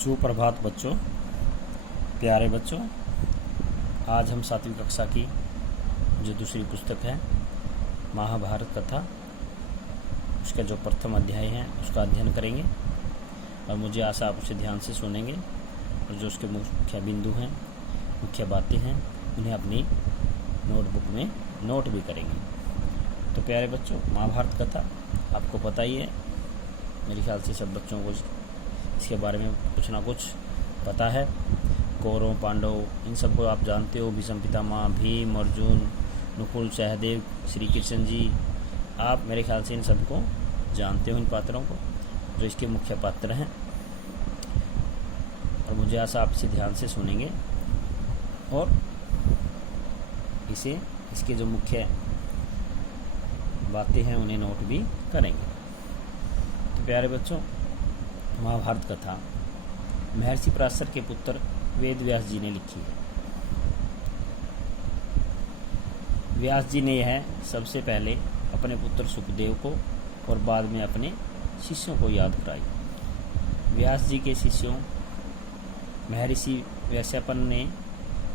सुप्रभात बच्चों, प्यारे बच्चों। आज हम 7वीं कक्षा की जो दूसरी पुस्तक है महाभारत कथा, उसका जो प्रथम अध्याय है उसका अध्ययन करेंगे। और मुझे आशा आप उसे ध्यान से सुनेंगे और जो उसके मुख्य बिंदु हैं, मुख्य बातें हैं, उन्हें अपनी नोटबुक में नोट भी करेंगे। तो प्यारे बच्चों, महाभारत कथा आपको पता ही है, मेरे ख्याल से सब बच्चों को इसके बारे में कुछ ना कुछ पता है। कौरव, पांडव, इन सबको आप जानते हो। भीष्म पितामह, भीम, अर्जुन, नकुल, सहदेव, श्री कृष्ण जी, आप मेरे ख्याल से इन सबको जानते हो, इन पात्रों को जो इसके मुख्य पात्र हैं। और मुझे आशा आप इसे ध्यान से सुनेंगे और इसके जो मुख्य बातें हैं उन्हें नोट भी करेंगे। तो प्यारे बच्चों, महाभारत कथा महर्षि पराशर के पुत्र वेद व्यास जी ने लिखी है। व्यास जी ने यह सबसे पहले अपने पुत्र सुखदेव को और बाद में अपने शिष्यों को याद कराई। व्यास जी के शिष्यों महर्षि व्यासपन ने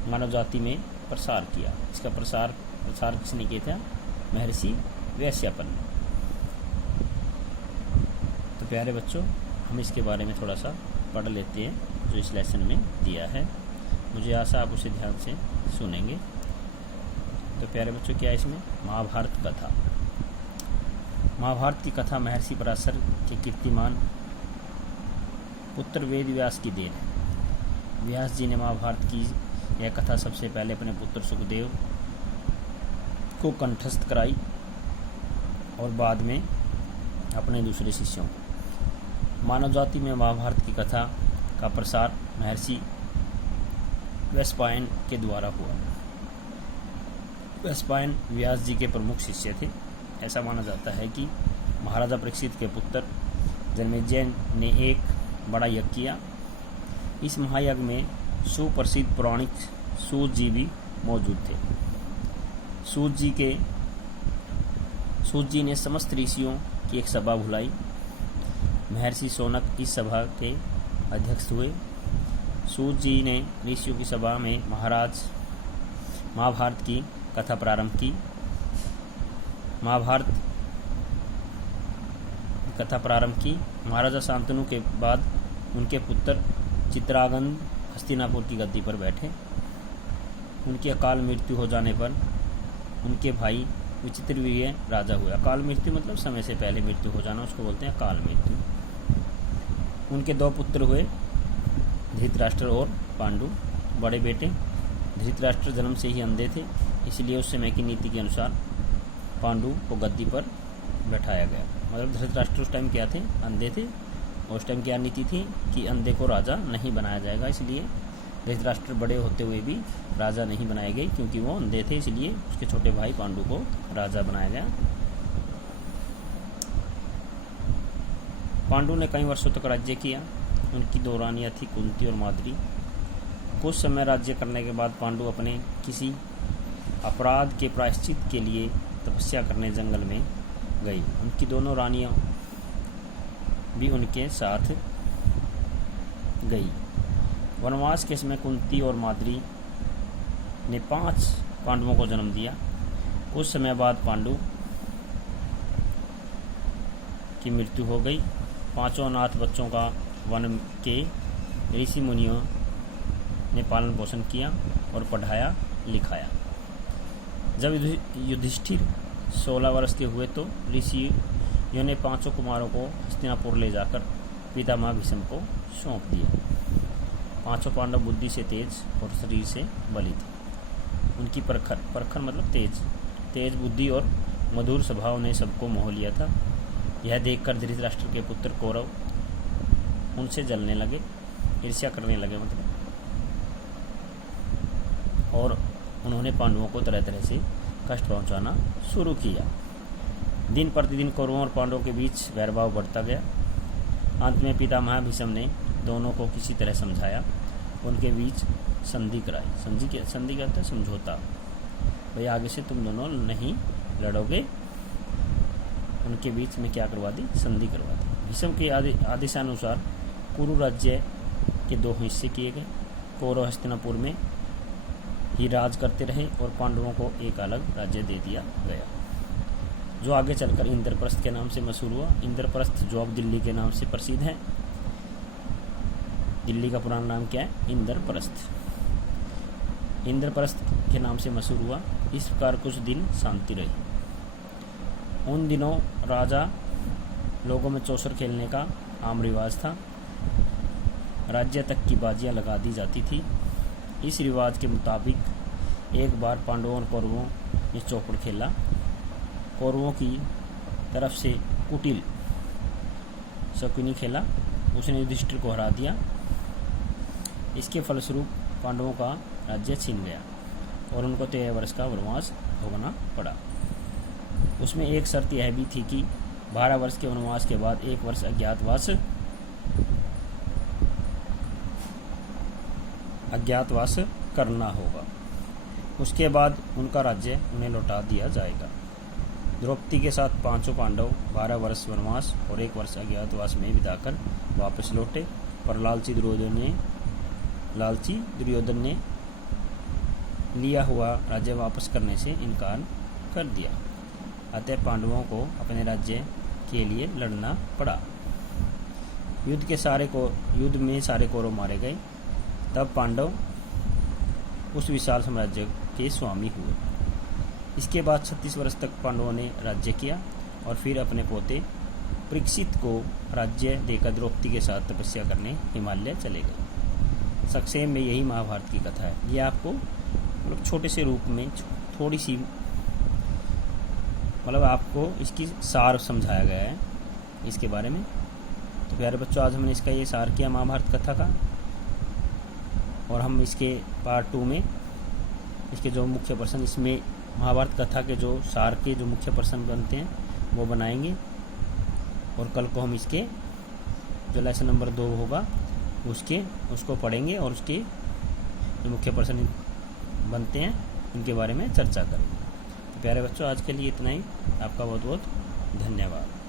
मानव जाति में प्रसार किया। इसका प्रसार किसने किया था? महर्षि व्यासपन ने। तो प्यारे बच्चों, हम इसके बारे में थोड़ा सा पढ़ लेते हैं जो इस लेसन में दिया है। मुझे आशा आप उसे ध्यान से सुनेंगे। तो प्यारे बच्चों, क्या है इसमें? महाभारत कथा। महाभारत की कथा महर्षि पराशर के कीर्तिमान पुत्र वेद व्यास की देन है। व्यास जी ने महाभारत की यह कथा सबसे पहले अपने पुत्र सुखदेव को कंठस्थ कराई और बाद में अपने दूसरे शिष्यों को। मानव जाति में महाभारत की कथा का प्रसार महर्षि वैशंपायन के द्वारा हुआ। वैशंपायन व्यास जी के प्रमुख शिष्य थे। ऐसा माना जाता है कि महाराजा परीक्षित के पुत्र जन्मेजय ने एक बड़ा यज्ञ किया। इस महायज्ञ में सुप्रसिद्ध पौराणिक सूत जी भी मौजूद थे। सूत जी ने समस्त ऋषियों की एक सभा बुलाई। महर्षि शौनक इस सभा के अध्यक्ष हुए। सूत जी ने ऋषियों की सभा में महाभारत की कथा प्रारंभ की। महाराजा शांतनु के बाद उनके पुत्र चित्रांगद हस्तिनापुर की गद्दी पर बैठे। उनकी अकाल मृत्यु हो जाने पर उनके भाई विचित्रवीर्य राजा हुए। अकाल मृत्यु मतलब समय से पहले मृत्यु हो जाना, उसको बोलते हैं अकाल मृत्यु। उनके 2 पुत्र हुए, धृतराष्ट्र और पांडु। बड़े बेटे धृतराष्ट्र जन्म से ही अंधे थे, इसलिए उस समय की नीति के अनुसार पांडु को गद्दी पर बैठाया गया। मतलब धृतराष्ट्र उस टाइम क्या थे? अंधे थे। और उस टाइम क्या नीति थी कि अंधे को राजा नहीं बनाया जाएगा, इसलिए धृतराष्ट्र बड़े होते हुए भी राजा नहीं बनाए गए, क्योंकि वो अंधे थे। इसलिए उसके छोटे भाई पांडु को राजा बनाया गया। पांडु ने कई वर्षों तक राज्य किया। उनकी 2 रानियां थी, कुंती और माद्री। कुछ समय राज्य करने के बाद पांडु अपने किसी अपराध के प्रायश्चित के लिए तपस्या करने जंगल में गई। उनकी दोनों रानियां भी उनके साथ गई। वनवास के समय कुंती और माद्री ने 5 पांडवों को जन्म दिया। कुछ समय बाद पांडु की मृत्यु हो गई। 5 अनाथ बच्चों का वन के ऋषि मुनियों ने पालन पोषण किया और पढ़ाया लिखाया। जब युधिष्ठिर 16 वर्ष के हुए तो ऋषियों ने 5 कुमारों को हस्तिनापुर ले जाकर पितामह भीष्म को सौंप दिया। 5 पांडव बुद्धि से तेज और शरीर से बली थे। उनकी परखर मतलब तेज बुद्धि और मधुर स्वभाव ने सबको मोह लिया था। यह देखकर धृतराष्ट्र के पुत्र कौरव उनसे जलने लगे, ईर्ष्या करने लगे और उन्होंने पांडवों को तरह तरह से कष्ट पहुंचाना शुरू किया। दिन प्रतिदिन कौरवों और पांडवों के बीच वैरभाव बढ़ता गया। अंत में पितामह भीष्म ने दोनों को किसी तरह समझाया, उनके बीच संधि कराई। संधि क्या होता है? समझौता। भाई आगे से तुम दोनों नहीं लड़ोगे। उनके बीच में क्या करवा दी? संधि करवा दी। भीष्म के आदेशानुसार कुरु राज्य के 2 हिस्से किए गए। कौरव हस्तिनापुर में ही राज करते रहे और पांडवों को एक अलग राज्य दे दिया गया, जो आगे चलकर इंद्रप्रस्थ के नाम से मशहूर हुआ। इंद्रप्रस्थ जो अब दिल्ली के नाम से प्रसिद्ध है। दिल्ली का पुराना नाम क्या है? इंद्रप्रस्थ। इंद्रप्रस्थ के नाम से मशहूर हुआ। इस प्रकार कुछ दिन शांति रही। उन दिनों राजा लोगों में चौसर खेलने का आम रिवाज था। राज्य तक की बाजियां लगा दी जाती थी। इस रिवाज के मुताबिक एक बार पांडवों और कौरवों ने चौपड़ खेला। कौरवों की तरफ से कुटिल शकुनी खेला, उसने युधिष्ठिर को हरा दिया। इसके फलस्वरूप पांडवों का राज्य छीन गया और उनको 13 वर्ष का वनवास भोगना पड़ा। उसमें एक शर्त यह भी थी कि 12 वर्ष के वनवास के बाद 1 वर्ष अज्ञातवास करना होगा। उसके बाद उनका राज्य उन्हें लौटा दिया जाएगा। द्रौपदी के साथ 5 पांडव 12 वर्ष वनवास और 1 वर्ष अज्ञातवास में बिताकर वापस लौटे, पर लालची दुर्योधन ने लिया हुआ राज्य वापस करने से इनकार कर दिया। अतः पांडवों को अपने राज्य के लिए लड़ना पड़ा। युद्ध में सारे कौरव मारे गए। तब पांडव उस विशाल साम्राज्य के स्वामी हुए। इसके बाद 36 वर्ष तक पांडवों ने राज्य किया और फिर अपने पोते परीक्षित को राज्य देकर द्रौपदी के साथ तपस्या करने हिमालय चले गए। संक्षेप में यही महाभारत की कथा है। ये आपको छोटे से रूप में थोड़ी सी आपको इसकी सार समझाया गया है इसके बारे में। तो प्यारे बच्चों, आज हमने इसका ये सार किया महाभारत कथा का, और हम इसके पार्ट 2 में इसके जो मुख्य प्रश्न, इसमें महाभारत कथा के जो सार के जो मुख्य प्रश्न बनते हैं वो बनाएंगे। और कल को हम इसके जो लेसन नंबर 2 होगा उसको पढ़ेंगे और उसके जो मुख्य प्रश्न बनते हैं इनके बारे में चर्चा करेंगे। तो प्यारे बच्चों, आज के लिए इतना ही। आपका बहुत बहुत धन्यवाद।